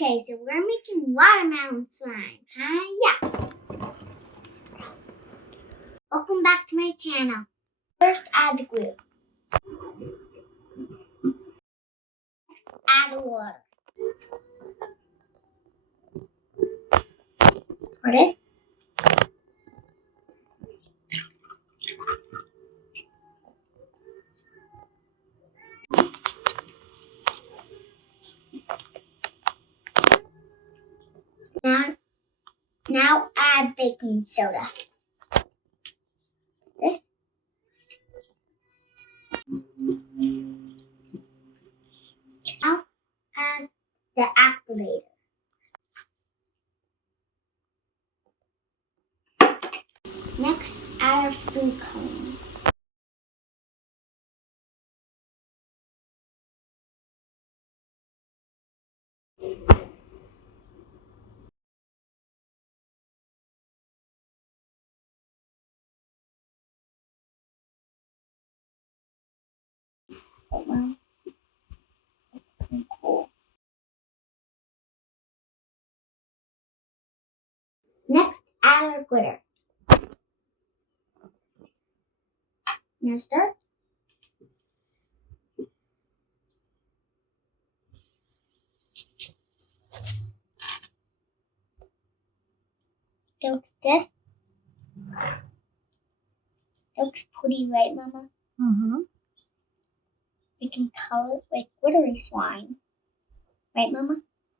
Okay, so we're making watermelon slime, huh? Yeah. Welcome back to my channel. First, add the glue. Next, add the water. Put it. Now add baking soda. This. Now add the activator. Next, add our food coloring. Next, add our glitter. Now start. That looks good. That looks pretty, right, Mama? Mm-hmm. We can color it like glittery slime. Right, Mama?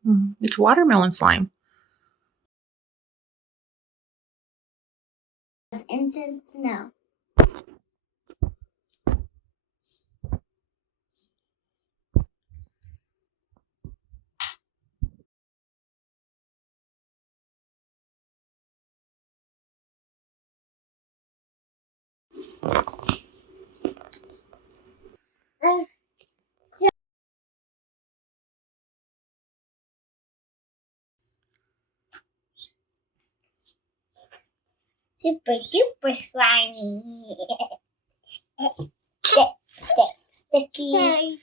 Mm-hmm. It's watermelon slime. Instant snow. Super duper slimy. Sticky. Sorry.